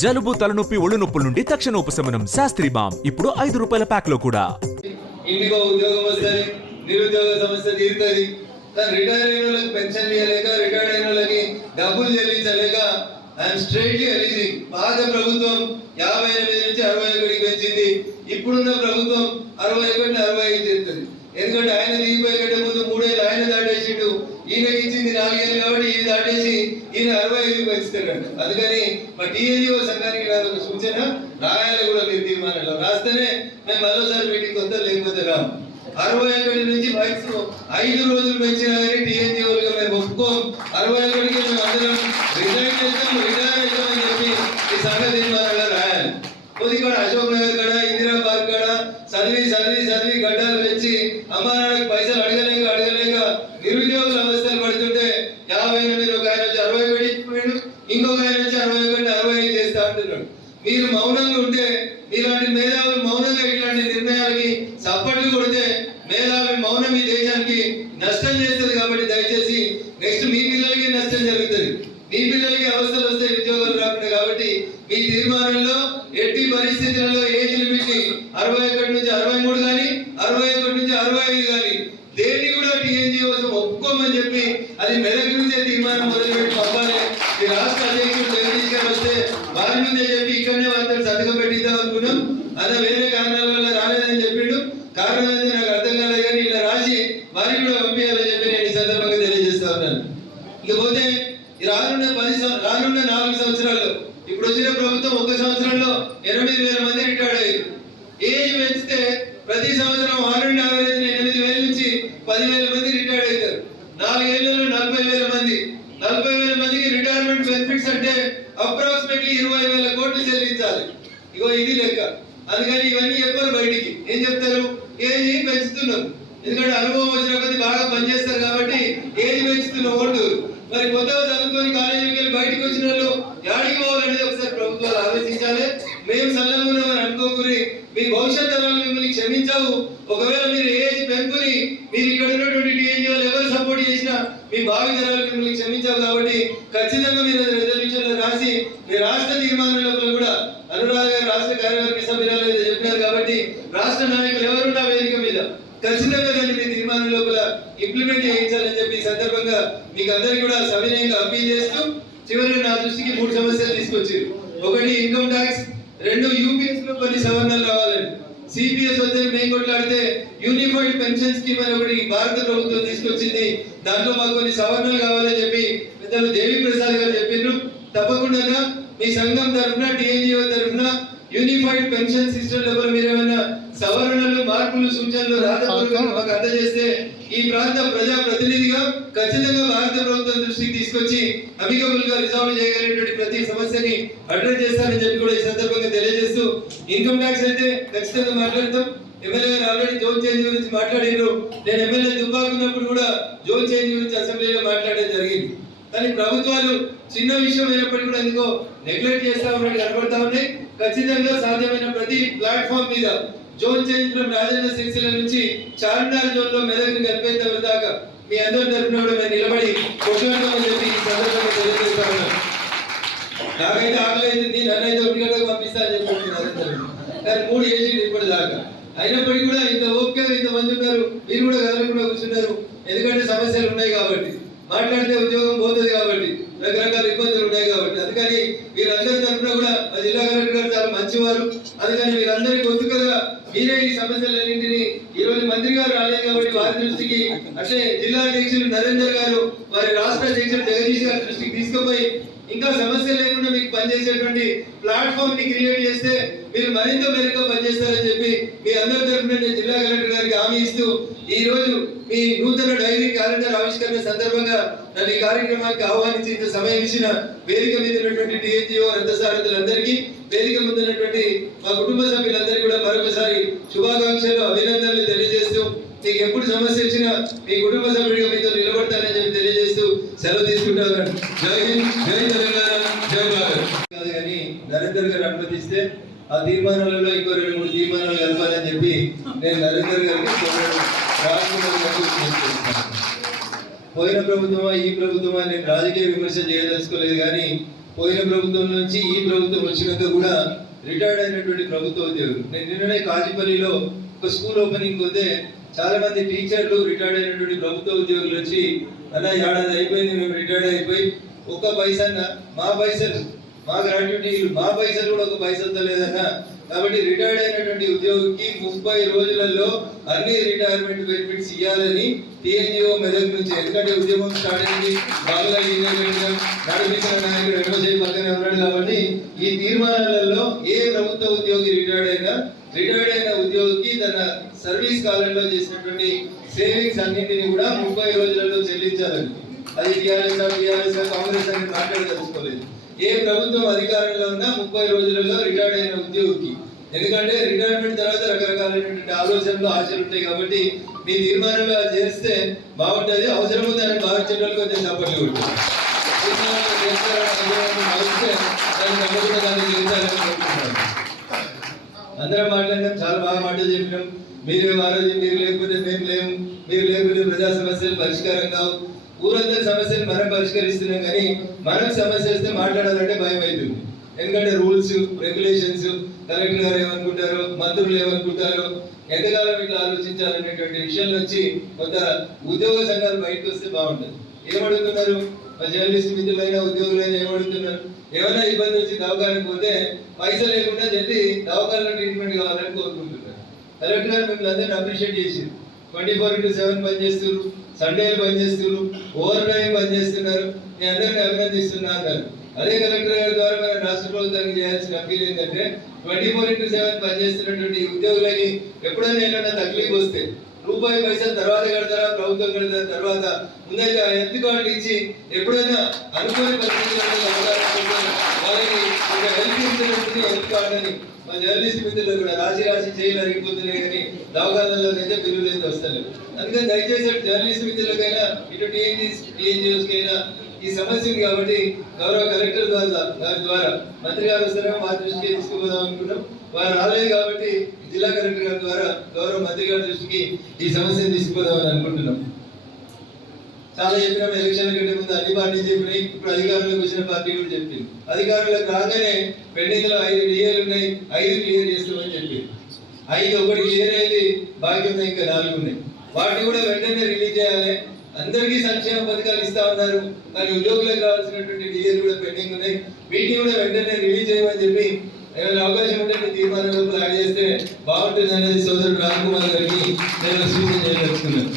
జలుబు తలనొప్పి ఒళ్ళు నొప్పుల నుండి తక్షణ ఉపశమనం. శాస్త్రి బామ్. ఇప్పుడు ఐదు రూపాయల ప్యాక్లో కూడా. ఇంటికో ఉద్యోగం వస్తుంది నిరుద్యోగ సమస్య తీరుతుంది. కానీ రిటైర్ అయిన వాళ్ళకి పెన్షన్ ఇవ్వలేక రిటైర్ అయిన వాళ్ళకి డబ్బులు చెల్లించలేక ఐఎమ్ స్ట్రైట్లీ ఎలిజింగ్ పాత ప్రభుత్వం యాభై ఎనిమిది నుంచి అరవై ఒకటికి పెంచింది ఇప్పుడున్న ప్రభుత్వం అరవై ఒకటి అరవై ఐదు చేస్తుంది. ఎందుకంటే ఆయన దిగిపోయే కంటే ముందు మూడేళ్ళు ఆయన దాటేసిండు. ఈయనకి ఇచ్చింది నాలుగేళ్ళు కాబట్టి ఈయన దాటేసి ఈయన అరవై ఐదు పెంచుతాడంట. అందుకని మా టీఎన్జిఓ సంఘానికి నాది ఒక సూచన రాయాలి కూడా మీరు తీర్మానంలో. రాస్తేనే మేము మరోసారి మీటింగ్ వద్దాం లేకపోతే రాం అరవై ఒకటి నుంచి వయసు ఐదు రోజులు పెంచినా కానీ టీఎన్జిఓలుగా మేము ఒప్పుకోం అరవై ఒకటికి మేము అందరం రిజైన్ చేస్తాం రిటైర్ అవుతామని చెప్పి ఈ సంఘ తీర్మానంలో రాయాలి. కొద్దిగా అశోక్ నగర్ కాడ ఇందిరా పార్క్ కాడ చదివి చదివి చదివి గడ్డలు పెంచి అమ్మా నాన్నకి పైసలు అడగలేక అడగలేక నిరుద్యోగుల అవస్థలు పడుతుంటే యాభై ఎనిమిది ఒక ఆయన వచ్చి అరవై ఒకటి ఇచ్చిపోయాడు ఇంకొక ఆయన వచ్చి అరవై ఒకటి అరవై ఐదు చేస్తా అంటున్నాడు మీరు మౌనంగా ఉంటే ఇలాంటి మేధావులు మౌనంగా ఇట్లాంటి నిర్ణయాలకి సప్పట్లు కొడితే మేధావి మౌనం ఈ దేశానికి నష్టం చేస్తుంది కాబట్టి దయచేసి నెక్స్ట్ మీ పిల్లలకి నష్టం జరుగుతుంది మీ పిల్లలకి అవసరం వస్తే ఉద్యోగాలు రాకుండా కాబట్టి మీ తీర్మానంలో ఎట్టి పరిస్థితులలో ఏజ్ లిమిట్ని అరవై ఒకటి నుంచి అరవై మూడు కానీ అరవై ఒకటి నుంచి అరవై ఐదు కానీ దేన్ని కూడా టీఎన్జీ కోసం ఒప్పుకోమని చెప్పి అది మెదక్ నుంచే తీర్మానం మొదలు పంపాలి ఈ రాష్ట్ర అధ్యక్షుడు జగదీష్ గారు వస్తే వారి నుంచే చెప్పి ఇక్కడనే వాళ్ళని సంతకం పెట్టిద్దాం అనుకున్నాం అదే వేరే కారణాల వల్ల రాలేదని చెప్పిండు కారణం ఏంది నాకు అర్థం కాలేదు కానీ ఇలా రాసి వారికి కూడా పంపించాలని చెప్పి నేను ఈ సందర్భంగా తెలియజేస్తా ఉన్నాను ఇకపోతే ఈ రానున్న పది సంవ- రానున్న నాలుగు సంవత్సరాల్లో ఇప్పుడు వచ్చిన ప్రభుత్వం ఒక సంవత్సరంలో ఎనిమిది వేల మంది రిటైర్డ్ అయ్యారు ఏజ్ పెంచితే ప్రతి సంవత్సరం ఆన్ అండ్ యావరేజ్ ఎనిమిది వేల నుంచి పదివేల మంది రిటైర్డ్ అవుతారు. నాలుగేళ్ళలో నలభై వేల మంది. నలభై వేల మందికి రిటైర్మెంట్ బెనిఫిట్స్ అంటే అప్రాక్సిమేట్లీ ఇరవై వేల కోట్లు చెల్లించాలి. ఇగో ఇది లెక్క. అందుకని ఇవన్నీ చెప్పరు బయటికి. ఏం చెప్తారు? ఏజ్ పెంచుతున్నాం. ఎందుకంటే అనుభవం వచ్చిన కొద్ది బాగా పనిచేస్తారు కాబట్టి ఏజ్ పెంచుతున్నాం ఓటు మరి కొత్తగా చదువుకొని కాలేజీకి వెళ్ళి బయటకు వచ్చిన వాళ్ళు యాడికి పోవాలనేది ఒకసారి ప్రభుత్వాలు ఆలోచించాలి మేము సల్లమున్నామని అనుకోకూరి మీ భవిష్యత్ తరాలు మిమ్మల్ని క్షమించావు ఒకవేళ మీరు ఏజ్ పెంపుని మీరు ఇక్కడ ఉన్నటువంటి టీఎన్జీ వాళ్ళు ఎవరు సపోర్ట్ చేసినా మీ భావి జనాలు మిమ్మల్ని క్షమించావు కాబట్టి ఖచ్చితంగా మీరు రిజర్వేషన్లు రాసి మీ రాష్ట్ర తీర్మానం కూడా అనురాధ గారు రాష్ట్ర కార్యవర్గ సభ్యురాలు ఏదో చెప్పినారు కాబట్టి రాష్ట్ర నాయకులు ఎవరున్నా వేదిక మీద ఖచ్చితంగా దాన్ని మీ తీర్మానం లోపల ఇంప్లిమెంట్ చేయించాలని చెప్పి ఈ సందర్భంగా మీకు అందరికీ కూడా సవినయంగా అప్పీల్ చేస్తూ చివరిగా నా దృష్టికి మూడు సమస్యలు తీసుకొచ్చారు ఒకటి ఇన్కమ్ ట్యాక్స్ రెండు యూపీఎస్లో కొన్ని సవరణలు రావాలండి సిపిఎస్ వద్ద మేము కొట్లాడితే యూనిఫైడ్ పెన్షన్ స్కీమ్ అని ఒకటి భారత ప్రభుత్వం తీసుకొచ్చింది దాంట్లో మాకు కొన్ని సవరణలు కావాలని చెప్పి పెద్దలు దేవి ప్రసాద్ గారు చెప్పిండ్రు తప్పకుండా మీ సంఘం తరఫున టిఎన్జిఓ తరఫున యూనిఫైడ్ పెన్షన్ సిస్టమ్ మీరు ఏమైనా సవరణలు మార్పులు సూచనలు రాతపూర్వకంగా మాకు అందజేస్తే ఈ ప్రాంత ప్రజా ప్రతినిధిగా ఖచ్చితంగా భారత ప్రభుత్వం దృష్టికి తీసుకొచ్చి అమికబుల్గా రిజాల్వ్ చేయగలిగినటువంటి ప్రతి సమస్యని అడ్రస్ చేస్తానని చెప్పి కూడా ఈ సందర్భంగా తెలియజేస్తూ ఇన్కమ్ ట్యాక్స్ అయితే ఖచ్చితంగా మాట్లాడతాం. ఎమ్మెల్యే గారు ఆల్రెడీ జోన్ చేంజ్ గురించి మాట్లాడినారు నేను ఎమ్మెల్యే దుబ్బాకున్నప్పుడు కూడా జోన్ చేంజ్ గురించి అసెంబ్లీలో మాట్లాడడం జరిగింది. కానీ ప్రభుత్వాలు చిన్న విషయం అయినప్పటికీ కూడా ఎందుకో నెగ్లెక్ట్ చేస్తా ఉన్నట్టు కనబడతా ఉన్నాయి. ఖచ్చితంగా సాధ్యమైన ప్రతి ప్లాట్ఫామ్ మీద zone change from Rajendra Sircilla నుంచి చార్మినార్ జోన్లో మెదక్ని కలిపేంత దాకా మీ అందరి తరఫున కూడా మేము నిలబడి కొట్లాడతామని చెప్పి ఈ సందర్భంగా తెలియజేస్తా ఉన్నాను నాకైతే ఆకలి అయింది నన్నైతే ఒంటి గంటకు పంపిస్తా అని చెప్పి నరేంద్ర కానీ మూడు ఏజెంట్ అయినప్పటికీ కూడా ఇంత ఓకే ఇంత మంది ఉన్నారు. మీరు కూడా కదలకుండా కూర్చున్నారు. ఎందుకంటే సమస్యలు ఉన్నాయి కాబట్టి. మాట్లాడితే ఉద్యోగం పోతుంది కాబట్టి. రకరకాల ఇబ్బందులు ఉన్నాయి కాబట్టి. అందుకని వీరందరి తరఫున కూడా మా జిల్లా కలెక్టర్ గారు చాలా మంచివారు. అందుకని వీరందరి గొంతుకగా మీరే ఈ సమస్యలన్నింటినీ ఈ రోజు మంత్రి గారు రాలేదు కాబట్టి వారి దృష్టికి అంటే జిల్లా అధ్యక్షులు నరేందర్ గారు వారి రాష్ట్ర అధ్యక్షులు జగదీష్ గారి దృష్టికి తీసుకుపోయి ఇంకా సమస్య లేకుండా మీకు పనిచేసేటువంటి ప్లాట్ఫామ్ని క్రియేట్ చేస్తే మీరు మరింత మెరుగ్గా పనిచేస్తారని చెప్పి మీ అందరి తరఫున నేను జిల్లా కలెక్టర్ గారికి హామీ ఇస్తూ ఈ రోజు మీ నూతన డైరీ క్యాలెండర్ ఆవిష్కరణ సందర్భంగా నన్ను ఈ కార్యక్రమానికి ఆహ్వానించి ఇంత సమయం ఇచ్చిన వేదిక మీద ఉన్నటువంటి డిఎన్జిఓ రథసారథులందరికీ వేదిక ముందు ఉన్నటువంటి మా కుటుంబ సభ్యులందరికీ కూడా మరొకసారి శుభాకాంక్షలు అభినందనలు తెలియజేస్తూ మీకు ఎప్పుడు సమస్య వచ్చినా మీ కుటుంబ సభ్యుడిగా మీతో నిలబడతానని చెప్పి తెలియజేస్తూ సెలవు తీసుకుంటాను జై హింద్ జై తెలంగాణ జై భారత్ కాదు కానీ నరేందర్ గారు అనుమతిస్తే ఆ తీర్మానాలలో ఇంకో రెండు మూడు తీర్మానాలు కలపాలని చెప్పి నేను నరేందర్ గారికి కోరాను. రాజకుమార్ గారికి విజ్ఞప్తి చేస్తున్నాను. పోయిన ప్రభుత్వమా ఈ ప్రభుత్వమా నేను రాజకీయ విమర్శ చేయదలుచుకోలేదు కానీ పోయిన ప్రభుత్వం నుంచి ఈ ప్రభుత్వం వచ్చినాక కూడా రిటైర్డ్ అయినటువంటి ప్రభుత్వ ఉద్యోగులు. నేను నిన్ననే కాజీపల్లిలో ఒక స్కూల్ ఓపెనింగ్ పోతే చాలా మంది టీచర్లు రిటైర్డ్ అయినటువంటి ప్రభుత్వ ఉద్యోగులు వచ్చి అన్న ఏడాది అయిపోయింది మేము రిటైర్డ్ అయిపోయి ఒక్క పైసన్న మా పైసలు మా గ్రాట్యుటీ మా పైసలు కూడా ఒక పైసలతో లేదన్న కాబట్టి రిటైర్డ్ అయినటువంటి ఉద్యోగికి ముప్పై రోజులలో అన్ని రిటైర్మెంట్ బెనిఫిట్స్ ఇవ్వాలని టీఎన్జిఓ మెదక్ నుంచి ఎందుకంటే ఉద్యమం స్టార్ట్ అయింది బాగా నడిపించిన నాయకుడు ఎంఓసీ పక్కనే ఉన్నాడు కాబట్టి ఈ తీర్మానాలలో ఏ ప్రభుత్వ ఉద్యోగి రిటైర్డ్ అయినా రిటైర్డ్ అయిన ఉద్యోగికి తన సర్వీస్ కాలంలో చేసినటువంటి సేవింగ్స్ అన్నింటినీ కూడా ముప్పై రోజులలో చెల్లించాలని. అది టీఆర్ఎస్ టీఆర్ఎస్ కాంగ్రెస్ అని మాట్లాడదలుచుకోలేదు ఏ ప్రభుత్వం అధికారంలో ఉన్నా ముప్పై రోజులలో రిటైర్డ్ అయిన ఉద్యోగికి. ఎందుకంటే రిటైర్మెంట్ తర్వాత రకరకాలైనటువంటి ఆలోచనలు ఆశలు ఉంటాయి కాబట్టి మీ తీర్మానంలో అది చేస్తే బాగుంటుంది. అవసరం ఉంది అని భావించే వాళ్ళు కొంచెం చప్పట్లు కొట్టారు అందరం మాట్లాడినాం చాలా బాగా మాటలు చెప్పినాం. మీరు ఆరోజు మీరు లేకపోతే మేము లేము. మీరు లేకపోతే ప్రజా సమస్యలు పరిష్కారం కావు. ఊరందరి సమస్యలు మనం పరిష్కరిస్తున్నాం కానీ మనం సమస్య వస్తే మాట్లాడాలంటే భయం అవుతుంది. ఎందుకంటే రూల్స్ రెగ్యులేషన్స్ కలెక్టర్ గారు ఏమనుకుంటారు మంత్రులు ఏమనుకుంటారు ఎంతకాలం ఇట్లా ఆలోచించాలనేటువంటి విషయాలు వచ్చి కొంత ఉద్యోగ సంఘాలు బయటకు వస్తే బాగుంటుంది. ఏమడుగుతున్నారు? జర్నలిస్ట్ మిత్రులైనా ఉద్యోగులైనా ఏమడుగుతున్నారు? ఏమైనా ఇబ్బంది వచ్చి దవాఖానకు పోతే పైసలు లేకుండా చెప్పి దవాఖానలో ట్రీట్మెంట్ కావాలని కోరుకుంటున్నారు. కలెక్టర్ గారు మిమ్మల్ని అందరిని అప్రిషియేట్ చేసింది. ట్వంటీ ఫోర్ ఇంటూ సెవెన్ పనిచేస్తున్నారు. సండేలు పనిచేస్తున్నారు. ఓవర్ టైం పనిచేస్తున్నారు. నేను అందరిని అభినందిస్తున్నాను. అన్నారు అదే కలెక్టర్ గారి ద్వారా మన రాష్ట్ర ప్రభుత్వానికి చేయాల్సిన అప్పీల్ ఏంటంటే ట్వంటీ ఫోర్ ఇంటూ సెవెన్ పనిచేస్తున్నటువంటి ఉద్యోగులకి ఎప్పుడైనా ఏమైనా తక్లీఫ్ వస్తే రూపాయి పైసలు తర్వాత కడతారా ప్రభుత్వం కడతారా తర్వాత ముందైతే ఆ హెల్త్ కార్డు ఇచ్చి ఎప్పుడైనా అనుకోని పరిస్థితుల్లో వాళ్ళకి ఒక హెల్త్ ఇన్సూరెన్స్ హెల్త్ కార్డు అని. మా జర్నలిస్ట్ మిత్రులు కూడా రాసి రాసి చేయలు అరిగిపోతున్నాయి కానీ దవాఖానాల్లో అయితే బిల్లులు అయితే వస్తలేవు అందుకని దయచేసి జర్నలిస్ట్ మిత్రులకైనా ఇటు టీఎన్జీస్ టీఎన్జిఓస్కైనా ఈ సమస్య ఉంది కాబట్టి గౌరవ కలెక్టర్ ద్వారా గారి ద్వారా మంత్రి గారు వస్తారేమో మా దృష్టికి తీసుకుపోదాం అనుకున్నాం వారు రాలేదు కాబట్టి జిల్లా కలెక్టర్ గారి ద్వారా గౌరవ మంత్రి గారి దృష్టికి ఈ సమస్యను తీసుకుపోదామని అనుకుంటున్నాం. చాలా చెప్పినాం ఎలక్షన్ కంటే ముందు అన్ని పార్టీలు చెప్పినాయి. ఇప్పుడు అధికారంలోకి వచ్చిన పార్టీ కూడా చెప్పింది. అధికారంలోకి రాగానే పెండింగ్లో ఐదు డిఏలు ఉన్నాయి. ఐదు క్లియర్ చేస్తామని చెప్పింది ఐదు ఒకటి క్లియర్ అయింది. బాకీ ఉన్నాయి ఇంకా నాలుగు ఉన్నాయి. వాటిని కూడా వెంటనే రిలీజ్ చేయాలి. అందరికీ సంక్షేమ పథకాలు ఇస్తా ఉన్నారు. కానీ ఉద్యోగులకు రావాల్సినటువంటి డిఏలు కూడా పెండింగ్ ఉన్నాయి. వీటిని కూడా వెంటనే రిలీజ్ చేయమని చెప్పి ఏమైనా అవకాశం ఉంటే మీ తీర్మానం లోపల యాడ్ చేస్తే బాగుంటుంది అనేది సోదరుడు రాజకుమార్ గారికి నేను సూచన చేయదలుచుకున్నాను.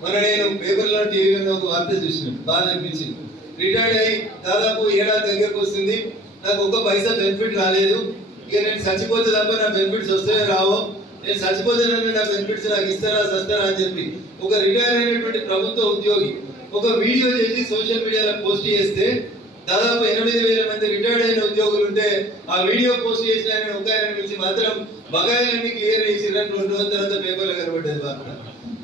మొన్న నేను పేపర్లో టీవీలో ఒక వార్త చూసినాను. బాగా అనిపించింది. రిటైర్డ్ అయ్యి దాదాపు ఏడాది దగ్గరకు వస్తుంది. నాకు ఒక్క పైసా బెనిఫిట్ రాలేదు. ఇక నేను చచ్చిపోతే తప్ప నా బెనిఫిట్స్ వస్తే రావో. నేను చచ్చిపోతానని నా బెనిఫిట్స్ నాకు ఇస్తారా సస్తారా అని చెప్పి ఒక రిటైర్ అయినటువంటి ప్రభుత్వ ఉద్యోగి ఒక వీడియో చేసి సోషల్ మీడియాలో పోస్ట్ చేస్తే దాదాపు ఎనిమిది వేల మంది రిటైర్డ్ అయిన ఉద్యోగులు ఉంటే ఆ వీడియో పోస్ట్ చేసిన ఆయన ఒక ఆయన పిలిచి మాత్రం బకాయిలన్నీ క్లియర్ చేసి రెండు రోజుల తర్వాత పేపర్లో కనబడ్డది వార్త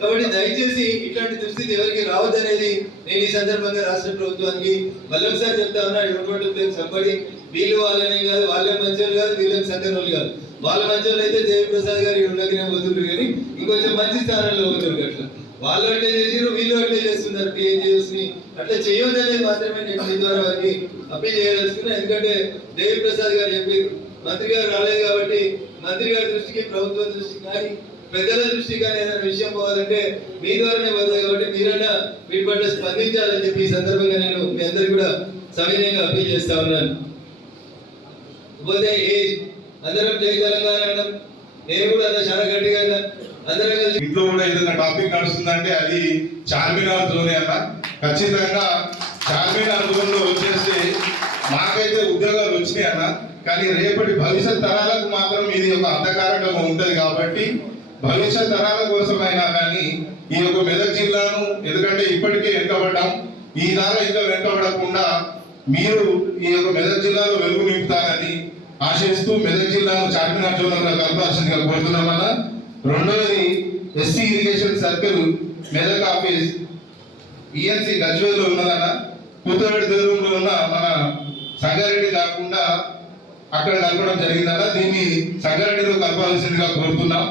కాబట్టి దయచేసి ఇట్లాంటి దుస్థితి ఎవరికి రావద్దనేది నేను ఈ సందర్భంగా రాష్ట్ర ప్రభుత్వానికి మళ్ళొకసారి చెప్తా ఉన్నా ఎటువంటి సంబడి వీళ్ళు వాళ్ళనే కాదు వాళ్ళే మంచోళ్ళు కాదు వీళ్ళకి సంకరణలు కాదు. వాళ్ళ మంచోళ్ళు అయితే జయప్రసాద్ గారు ఉండగానే వదులు కానీ ఇంకొంచెం మంచి స్థానంలో వదులు అట్లా. వాళ్ళు అట్లే చేసిరు వీళ్ళు అట్లే చేస్తున్నారు టీఎన్జిఓస్ని. అట్లా చేయొద్దనేది మాత్రమే నేను మీ ద్వారా వారికి అప్పీల్ చేయదలుచుకున్నా. ఎందుకంటే దేవిప్రసాద్ గారు చెప్పారు మంత్రి గారు రాలేదు కాబట్టి మంత్రి గారి దృష్టికి ప్రభుత్వం దృష్టికి కానీ పెద్దల దృష్టి కానీ ఏదైనా విషయం పోవాలంటే మీ ద్వారానే పోతుంది కాబట్టి మీరైనా వీటి పట్ల స్పందించాలని చెప్పి ఈ సందర్భంగా నేను మీ అందరికి కూడా సవినయంగా అప్పీల్ చేస్తా ఉన్నాను. పోతే ఏజ్ అందరం జై తెలంగాణ నేను కూడా అంత చాలా గట్టిగా ఇంట్లో కూడా ఏదైనా టాపిక్ నడుస్తుందంటే అది చార్మినార్ జోనే అన్న. ఖచ్చితంగా చార్మినార్ జోన్లో వచ్చేసి మాకైతే ఉద్యోగాలు వచ్చినాయి అన్న. కానీ రేపటి భవిష్యత్ తరాలకు మాత్రం ఇది ఒక అంధకారంగా ఉంటది కాబట్టి భవిష్యత్ తరాల కోసమైనా కానీ ఈ యొక్క మెదక్ జిల్లాను ఎందుకంటే ఇప్పటికే వెనుకబడ్డాం ఈ దాకా ఇంకా వెనుకబడకుండా మీరు ఈ యొక్క మెదక్ జిల్లాలో వెలుగు నింపుతారని ఆశిస్తూ మెదక్ జిల్లాను చార్మినార్ జోన్గా కలపాల్సిందిగా కోరుతున్నామన్నా రెండవది SE irrigation circle Medak office ENC గజ్వేల్లో ఉన్నదన్న కూతవేడి దూరంలో ఉన్న మన సంగారెడ్డి కాకుండా అక్కడ కలపడం జరిగిందన్న దీన్ని సంగారెడ్డిలో కలపాల్సిందిగా కోరుతున్నాం.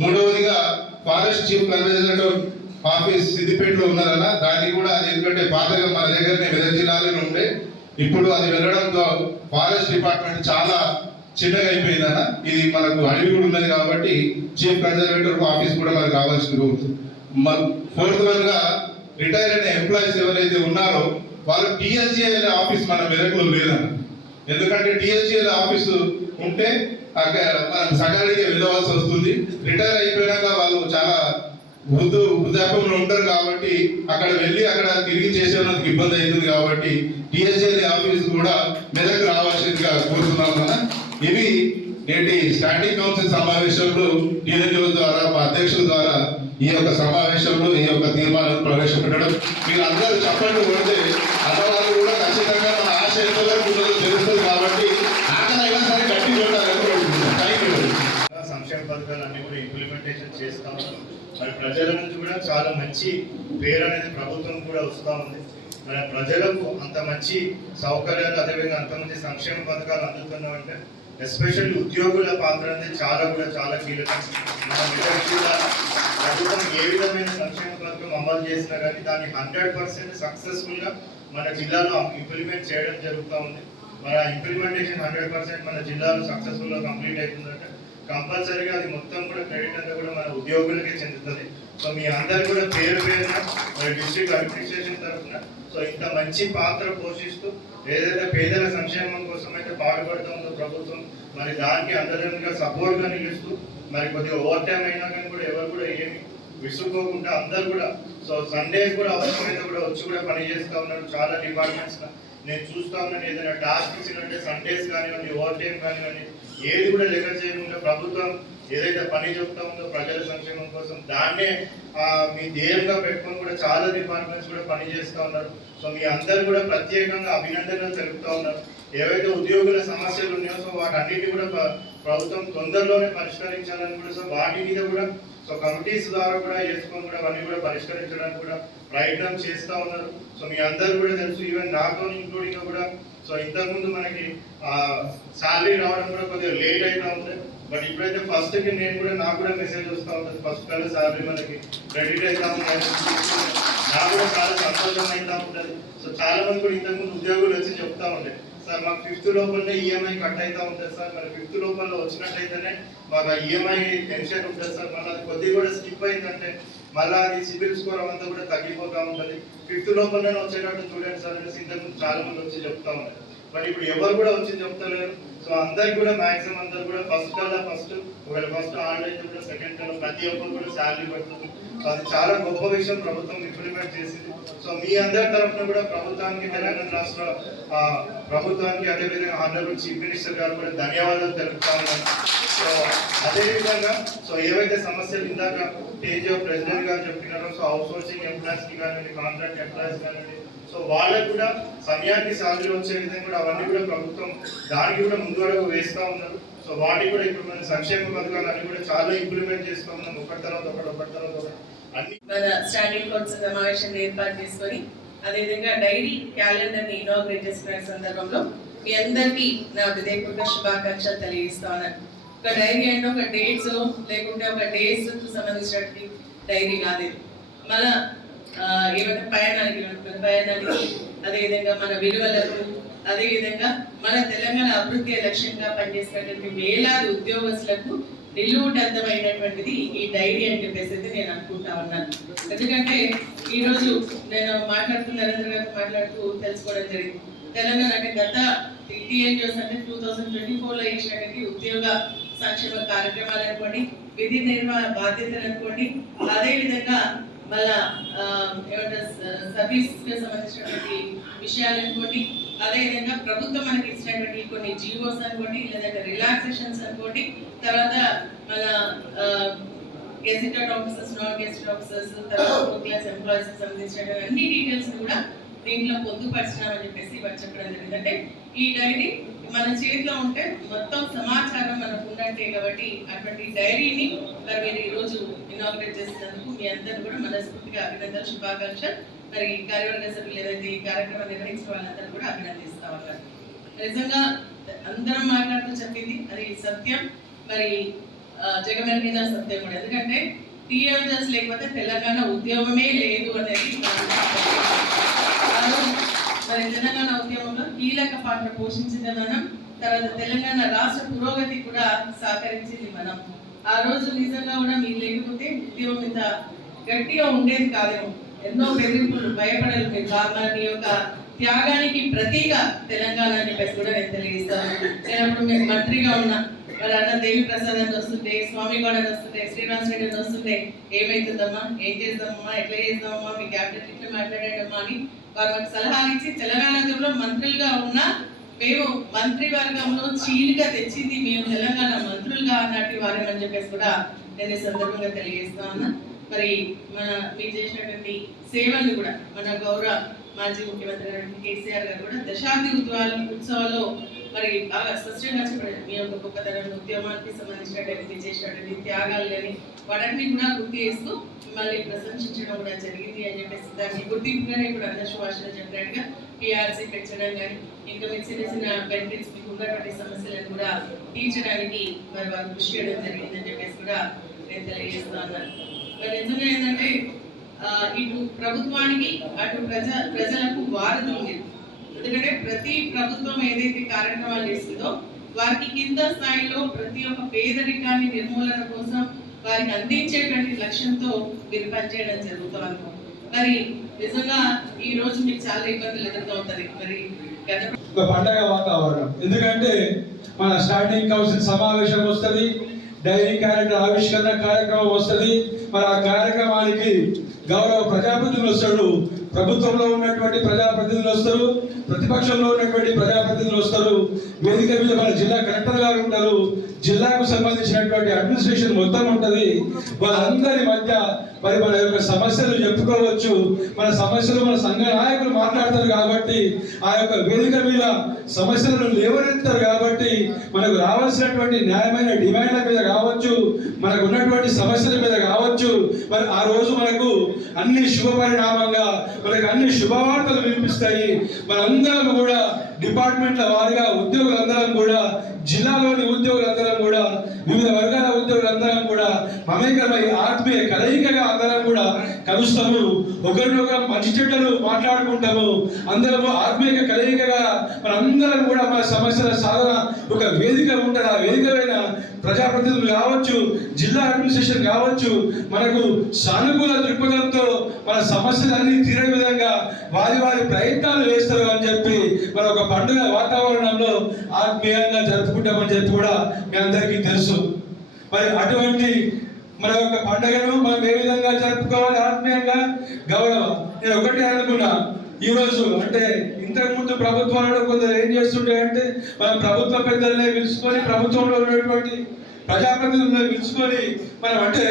మూడవదిగా ఫారెస్ట్ చీఫ్ కన్వర్జేటర్ ఆఫీస్ సిద్దిపేటలో ఉన్నదన్న దాన్ని కూడా అది ఎందుకంటే పాతగా మన దగ్గరనే మెదక్ జిల్లాలోనే ఉండే. ఇప్పుడు అది వెళ్ళడంతో ఫారెస్ట్ డిపార్ట్మెంట్ చాలా చిన్నగా అయిపోయిందన్న. ఇది మనకు అడవి కూడా ఉన్నది కాబట్టి చీఫ్ కన్జర్వేటర్ ఆఫీస్ కూడా మనకు కావాల్సింది ఫోర్త్ వన్గా రిటైర్ అయిన ఎంప్లాయీస్ ఎవరైతే ఉన్నారో వాళ్ళు టీఎస్జీఎల్ ఆఫీస్ మన మెదక్లో లేదన్న. ఎందుకంటే టీఎస్జీఎల్ ఆఫీసు ఉంటే అక్కడ మనం సకాలికి వెళ్ళవలసి వస్తుంది. రిటైర్ అయిపోయినాక వాళ్ళు చాలా వృద్ధు వృద్ధాపంలో ఉంటారు కాబట్టి అక్కడ వెళ్ళి అక్కడ తిరిగి చేసేందుకు ఇబ్బంది అవుతుంది కాబట్టి టీఎస్ఎల్ ఆఫీస్ కూడా మెదక్ రావాల్సిందిగా కోరుతున్నాం కదా ఇవి నేటి స్టాండింగ్ కౌన్సిల్ సమావేశంలో టీఎన్జిఓ ద్వారా మా అధ్యక్షుల ద్వారా ఈ యొక్క సమావేశంలో ఈ యొక్క తీర్మానం ప్రవేశపెట్టడం. మీరు అందరూ చెప్పండి కొడితే అన్నవాళ్ళు కూడా ఖచ్చితంగా మన ఆశ ఎంతవరకు తెలుస్తుంది కాబట్టి ఆకలైనా సరే గట్టి సంక్షేమ పథకాలు అన్ని కూడా ఇంప్లిమెంటేషన్ చేస్తా ఉన్నాం. మరి ప్రజల నుంచి కూడా చాలా మంచి పేరు అనేది ప్రభుత్వం కూడా వస్తూ ఉంది. మరి ప్రజలకు అంత మంచి సౌకర్యాలు అదేవిధంగా అంత మంచి సంక్షేమ పథకాలు అందుతున్నామంటే ఎస్పెషల్లీ ఉద్యోగుల పాత్ర అనేది చాలా కూడా చాలా కీలకం. మన మెదక్ జిల్లా ప్రభుత్వం ఏ విధమైన సంక్షేమ పథకం అమలు చేసినా కానీ దాన్ని హండ్రెడ్ పర్సెంట్ సక్సెస్ఫుల్గా మన జిల్లాలో ఇంప్లిమెంట్ చేయడం జరుగుతూ ఉంది. మన ఇంప్లిమెంటేషన్ హండ్రెడ్ పర్సెంట్ మన జిల్లాలో సక్సెస్ఫుల్గా కంప్లీట్ అవుతుందంటే. కంపల్సరీగా అది మొత్తం కూడా క్రెడిట్ అంతా కూడా మన ఉద్యోగులకే చెందుతుంది. సో మీ అందరు కూడా పేరు పేరున మరి డిస్ట్రిక్ట్ అడ్మినిస్ట్రేషన్ తరఫున సో ఇంత మంచి పాత్ర పోషిస్తూ ఏదైతే పేదల సంక్షేమం కోసం అయితే పాటుపడుతుందో ప్రభుత్వం మరి దానికి అందరిగా సపోర్ట్గా నిలుస్తూ మరి కొద్దిగా ఓవర్ టైం అయినా కానీ కూడా ఎవరు కూడా ఏమి విసుక్కోకుండా అందరు కూడా సో సండేస్ కూడా అవసరమైతే కూడా వచ్చి కూడా పని చేస్తూ ఉన్నారు. చాలా డిపార్ట్మెంట్స్ నేను చూస్తా ఉన్నాను. ఏదైనా టాస్క్ ఇచ్చినట్టే సండేస్ కానివ్వండి ఓవర్ టైం కానివ్వండి ఏది కూడా లెక్క చేయకుండా ప్రభుత్వం ఏదైతే పని చెప్తా ఉందో ప్రజల సంక్షేమం కోసం దాన్నే మీ ధ్యేయంగా పెట్టుకొని కూడా చాలా డిపార్ట్మెంట్స్ కూడా పని చేస్తూ ఉన్నారు. సో మీ అందరు కూడా ప్రత్యేకంగా అభినందనలు తెలుపుతూ ఉన్నారు. ఏవైతే ఉద్యోగుల సమస్యలు ఉన్నాయో సో వాటన్నిటి కూడా ప్రభుత్వం తొందరలోనే పరిష్కరించాలని కూడా సో వాటి మీద కూడా సో కమిటీస్ ద్వారా కూడా చేసుకొని కూడా అవన్నీ కూడా పరిష్కరించడానికి కూడా ప్రయత్నం చేస్తూ ఉన్నారు. సో మీ అందరు కూడా తెలుసు ఈవెన్ నాతో ఇంక్లూడింగ్ కూడా సో ఇంతకుముందు మనకి శాలరీ రావడం కూడా కొద్దిగా లేట్ అవుతా ఉంది. బట్ ఇప్పుడైతే ఫస్ట్కి నేను కూడా నాకు కూడా మెసేజ్ వస్తూ ఉంటుంది. ఫస్ట్ కల్లా సాలరీ మనకి క్రెడిట్ అవుతా ఉంటుంది నాకు కూడా చాలా సంతోషం అవుతా ఉంటుంది. సో చాలా మంది కూడా ఇంతకుముందు ఉద్యోగులు వచ్చి చెప్తా ఉండే సార్ మాకు ఫిఫ్త్ లోపలనే ఈఎంఐ కట్ అవుతా ఉంటుంది సార్. మరి ఫిఫ్త్ లోపల వచ్చినట్టయితేనే మాకు ఈఎంఐ టెన్షన్ ఉంటుంది సార్. మళ్ళీ అది కొద్దిగా కూడా స్కిప్ అయిందంటే మళ్ళీ అది సిబిల్ స్కోర్ అంతా కూడా తగ్గిపోతా ఉంటుంది. ఫిఫ్త్ లోపలనే వచ్చేటట్టు చూడండి సార్. అనేసి ఇంతకుముందు చాలా మంది వచ్చి చెప్తా ఉన్నారు బట్ ఇప్పుడు ఎవరు కూడా వచ్చి చెప్తలేరు. సో అందరు కూడా మాక్సిమం అందరు కూడా ఫస్ట్ కల్లా ఫస్ట్ ఒకవేళ ఫస్ట్ ఆన్లైన్ కూడా సెకండ్ కల్లా ప్రతి ఒక్కరు కూడా శాలరీ పడుతుంది. సో అది చాలా గొప్ప విషయం ప్రభుత్వం ఇంప్లిమెంట్ చేసింది. సో మీ అందరి తరఫున కూడా ప్రభుత్వానికి తెలంగాణ రాష్ట్ర ప్రభుత్వానికి అదేవిధంగా ఆనరబుల్ చీఫ్ మినిస్టర్ గారు కూడా ధన్యవాదాలు తెలుపుతా ఉన్నాను. సో అదే విధంగా సో ఏవైతే సమస్యలు ఇందాక తేజ ప్రెసిడెంట్ గారు చెప్పినారో సో అవుట్ సోర్సింగ్ ఎంప్లాయీస్కి కానివ్వండి కాంట్రాక్ట్ ఎంప్లాయీస్ కానివ్వండి సో వాళ్ళకు కూడా సమయానికి సాలరీ వచ్చే విధంగా కూడా అవన్నీ కూడా ప్రభుత్వం దానికి కూడా ముందు వేస్తూ ఉన్నారు. సో వాటికి కూడా ఇప్పుడు మనం సంక్షేమ పథకాలు అన్ని కూడా చాలా ఇంప్లిమెంట్ చేస్తూ ఉన్నాం. ఒకటి తర్వాత ఒకటి ఒకటి తర్వాత ఒకటి. అన్ని మన స్టాండింగ్ కౌన్సిల్ సమావేశం ఏర్పాటు చేసుకొని అదేవిధంగా డైరీ క్యాలెండర్ని ఇనాగ్రేట్ చేసుకునే సందర్భంలో మీ అందరికీ నా హృదయపూర్వక శుభాకాంక్షలు తెలియజేస్తా ఉన్నాను. ఒక డైరీ అంటే ఒక డేట్స్ లేకుంటే ఒక డేస్ సంబంధించినటువంటి డైరీ కాలేదు మన ఆ, పయనానికి పయనానికి అదేవిధంగా మన విలువలకు అదేవిధంగా మన తెలంగాణ అభివృద్ధి లక్ష్యంగా పనిచేసినటువంటి వేలాది ఉద్యోగస్తులకు నిలువుటద్దమైనటువంటిది ఈ డైరీ అని చెప్పేసి అయితే నేను అనుకుంటా ఉన్నాను. ఎందుకంటే ఈరోజు నేను మాట్లాడుతూ నరేంద్ర గారు మాట్లాడుతూ తెలుసుకోవడం జరిగింది. తెలంగాణ అంటే గత టీఎన్జిఓస్ అంటే టూ థౌసండ్ ట్వంటీ ఫోర్లో ఇచ్చినటువంటి ఉద్యోగ సంక్షేమ కార్యక్రమాలు అనుకోండి విధి నిర్వహణ బాధ్యతలు అనుకోండి అదేవిధంగా వాళ్ళ ఏమంటారు సర్వీస్ సంబంధించినటువంటి విషయాలు అనుకోండి అదేవిధంగా ప్రభుత్వం మనకి ఇచ్చినటువంటి కొన్ని జీవోస్ అనుకోండి లేదంటే రిలాక్సేషన్స్ అనుకోండి తర్వాత మన gazetted officers non gazetted officers తర్వాత క్లాస్ ఎంప్లాయీస్ సంబంధించిన అన్ని డీటెయిల్స్ కూడా దీంట్లో పొందుపరిచినామని చెప్పేసి వారు చెప్పడం జరిగింది. అంటే ఈ డైరీ మన చేతిలో ఉంటే మొత్తం సమాచారం మనకు ఉన్నట్టే కాబట్టి అటువంటి డైరీని మరి మీరు ఈ రోజు ఇనాగ్రేట్ చేసినందుకు మీ అందరూ కూడా మనస్ఫూర్తిగా అభినందనలు శుభాకాంక్షలు. మరి ఈ కార్యవర్గ సభ్యులు ఏదైతే ఈ కార్యక్రమం నిర్వహించిన వాళ్ళందరూ కూడా అభినందిస్తా ఉన్నారు. నిజంగా అందరం మాట్లాడుతూ చెప్పింది అది సత్యం. మరి ఆ, మీద సత్యం కూడా. ఎందుకంటే టీఆర్ఎస్ లేకపోతే తెలంగాణ ఉద్యోగమే లేదు అనేది మరి తెలంగాణ ఉద్యమంలో కీలక పాత్ర పోషించింది మనం తర్వాత తెలంగాణ రాష్ట్ర పురోగతి కూడా సహకరించింది మనం. ఆ రోజు నిజంగా కూడా మీరు లేకపోతే ఉద్యమం ఇంత గట్టిగా ఉండేది కాదేమో. ఎన్నో బెదిరింపులు భయపడాలి మీరు బాగా మీ యొక్క త్యాగానికి ప్రతీక తెలంగాణ అని చెప్పేసి కూడా నేను తెలియజేస్తాను. నేను అప్పుడు మీకు మంత్రిగా ఉన్నా. మరి అన్న దేవి ప్రసాద్ అని వస్తుంటే స్వామి గౌడ్ అని వస్తుంటే శ్రీనివాస్ రెడ్డి అని వస్తుంటే ఏమైతుందమ్మా? ఏం చేద్దామమ్మా? ఎట్లా చేద్దామమ్మా? మీ క్యాబినెట్ ఇట్లా మాట్లాడేటమ్మా అని వారు మనకు సలహాలు ఇచ్చి తెలంగాణ ఉద్యమంలో మంత్రులుగా ఉన్న మేము మంత్రి వర్గంలో చీలిక తెచ్చింది మేము తెలంగాణ మంత్రులుగా అన్నట్టు వారేమని చెప్పేసి కూడా నేను సందర్భంగా తెలియజేస్తా ఉన్నా. మరి మన మీరు చేసినటువంటి సేవలు కూడా మన గౌరవ మాజీ ముఖ్యమంత్రి గారు కేసీఆర్ గారు కూడా దశాబ్ది ఉత్సవాలు ఉత్సవాల్లో మరి స్పష్టంగా చెప్పండి మీ యొక్క గొప్పతనం ఉద్యమానికి సంబంధించినటువంటి చేసినటువంటి త్యాగాలు కానీ వాటన్ని కూడా గుర్తు చేస్తూ మిమ్మల్ని ప్రశంసించడం కూడా జరిగింది అని చెప్పేసి దాన్ని గుర్తింపుగానే ఇప్పుడు అందరు సుభాషణ చెప్పినట్టుగా పిఆర్సీ పెంచడం కానీ ఇంకా మీకు చిన్న చిన్న బెనిఫిట్స్ మీకు ఉన్నటువంటి సమస్యలను కూడా తీర్చడానికి మరి వారు కృషి చేయడం జరిగిందని చెప్పేసి కూడా నేను తెలియజేస్తా ఉన్నాను. మరి నిజంగా ఏంటంటే ఇటు ప్రభుత్వానికి అటు ప్రజ ప్రజలకు వారధి ఎందుకంటే ప్రతి ప్రభుత్వం ఏదైతే కార్యక్రమాలు చేస్తుందో వారికి కింద స్థాయిలో ప్రతి ఒక్క పేదరికాన్ని నిర్మూలన కోసం వారికి అందించేటువంటి లక్ష్యంతో మీరు పనిచేయడం జరుగుతుంది మరి నిజంగా ఈ రోజు మీకు చాలా ఇబ్బందులు ఎదురుతూ మరి ఒక పండగ వాతావరణం. ఎందుకంటే మన స్టాండింగ్ కౌన్సిల్ సమావేశం వస్తుంది డైరీ కార్యక్రమ ఆవిష్కరణ కార్యక్రమం వస్తుంది. మరి ఆ కార్యక్రమానికి గౌరవ ప్రజాప్రతినిధులు వస్తాడు ప్రభుత్వంలో ఉన్నటువంటి ప్రజాప్రతినిధులు వస్తారు ప్రతిపక్షంలో ఉన్నటువంటి ప్రజాప్రతినిధులు వస్తారు. వేదిక మీద మన జిల్లా కలెక్టర్ గారు ఉంటారు. జిల్లాకు సంబంధించినటువంటి అడ్మినిస్ట్రేషన్ మొత్తం ఉంటుంది. వాళ్ళందరి మధ్య మరి మన యొక్క సమస్యలు చెప్పుకోవచ్చు. మన సమస్యలు మన సంఘ నాయకులు మాట్లాడతారు కాబట్టి ఆ యొక్క వేదిక మీద సమస్యలను లేవనెత్తారు కాబట్టి మనకు రావాల్సినటువంటి న్యాయమైన డిమాండ్ల మీద కావచ్చు మనకు ఉన్నటువంటి సమస్యల మీద కావచ్చు. మరి ఆ రోజు మనకు అన్ని శుభ పరిణామంగా మనకు అన్ని శుభవార్తలు వినిపిస్తాయి. మనందరం కూడా డిపార్ట్మెంట్ల వారిగా ఉద్యోగులందరం కూడా జిల్లాలోని ఉద్యోగులందరం కూడా వివిధ వర్గాల ఉద్యోగులందరం కూడా మమేకమై ఆత్మీయ కలయికగా అందరం కూడా కలుస్తాము. ఒకరినొకరు మంచి చెడ్డలు మాట్లాడుకుంటాము. అందరము ఆత్మీయ కలయికగా మనందరం కూడా మన సమస్యల సాధన ఒక వేదిక ఉంటుంది. ఆ వేదికమైన ప్రజాప్రతినిధులు కావచ్చు జిల్లా అడ్మినిస్ట్రేషన్ కావచ్చు మనకు సానుకూల దృక్పథంతో మన సమస్యలన్నీ తీరే విధంగా వారి వారి ప్రయత్నాలు వేస్తారు అని చెప్పి మన ఒక పండుగ వాతావరణంలో ఆత్మీయంగా జరుపుకుంటామని చెప్పి కూడా మీ అందరికీ తెలుసు. మరి అటువంటి మన యొక్క పండుగను మనం ఏ విధంగా జరుపుకోవాలి? ఆత్మీయంగా గౌరవం. నేను ఒకటే అనుకున్నా. ఈ రోజు అంటే ఇంతకు ముందు ప్రభుత్వాలలో కొందరు ఏం చేస్తుండే అంటే మనం ప్రభుత్వ పెద్దల్ని పిలుచుకొని ప్రభుత్వంలో ఉన్నటువంటి ప్రజాప్రతినిధులను పిలుచుకొని మనం అంటే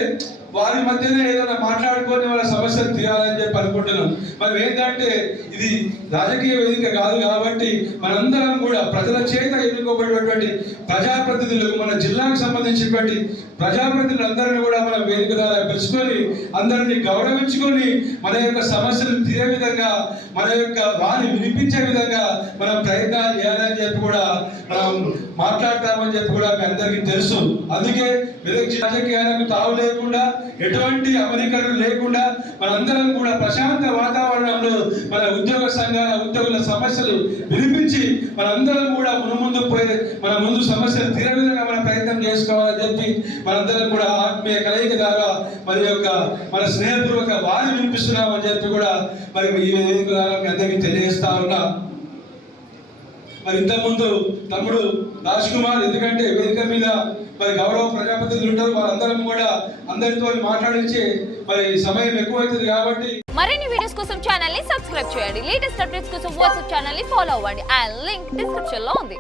వారి మధ్యనే ఏదైనా మాట్లాడుకొని వాళ్ళ సమస్యలు తీరాలని చెప్పి అనుకుంటున్నాం. మనం ఏంటంటే ఇది రాజకీయ వేదిక కాదు కాబట్టి మనందరం కూడా ప్రజల చేత ఎన్నుకోబడినటువంటి ప్రజాప్రతినిధులకు మన జిల్లాకు సంబంధించినటువంటి ప్రజాప్రతినిధులందరినీ కూడా మనం వేదిక ద్వారా పిలుచుకొని అందరినీ గౌరవించుకొని మన యొక్క సమస్యలు తీరే విధంగా మన యొక్క వారిని వినిపించే విధంగా మనం ప్రయత్నాలు చేయాలని చెప్పి కూడా మనం మాట్లాడతామని చెప్పి కూడా మీ అందరికీ తెలుసు. అందుకే రాజకీయాలకు తావు లేకుండా ఎటువంటి అమరికలు లేకుండా మనందరం కూడా ప్రశాంత వాతావరణంలో మన ఉద్యోగ సంఘాల ఉద్యోగుల సమస్యలు వినిపించి మనందరం కూడా మునుముందు పోయి మన ముందు సమస్యలు తీరే విధంగా మన ప్రయత్నం చేసుకోవాలని చెప్పి మనందరం కూడా ఆత్మీయ కలయిక ద్వారా మరి యొక్క మన స్నేహపూర్వక వారి వినిపిస్తున్నామని చెప్పి కూడా మరి ఈ వేదిక ద్వారా అందరికీ తెలియజేస్తా ఉన్నా. మరి ఇంతకుముందు తమ్ముడు రాజ్ కుమార్ ఎందుకంటే వేదిక మీద మరి గౌరవ ప్రజాప్రతినిధులు ఉంటారు వాళ్ళందరం కూడా అందరితో మాట్లాడించి మరి సమయం ఎక్కువైతుంది కాబట్టి మరిన్ని వీడియోస్ కోసం ఛానల్ని సబ్స్క్రైబ్ చేయండి. లేటెస్ట్ అప్డేట్స్ కోసం వాట్సాప్ ఛానల్ని ఫాలో అవ్వండి. అండ్ లింక్ డిస్క్రిప్షన్లో ఉంది.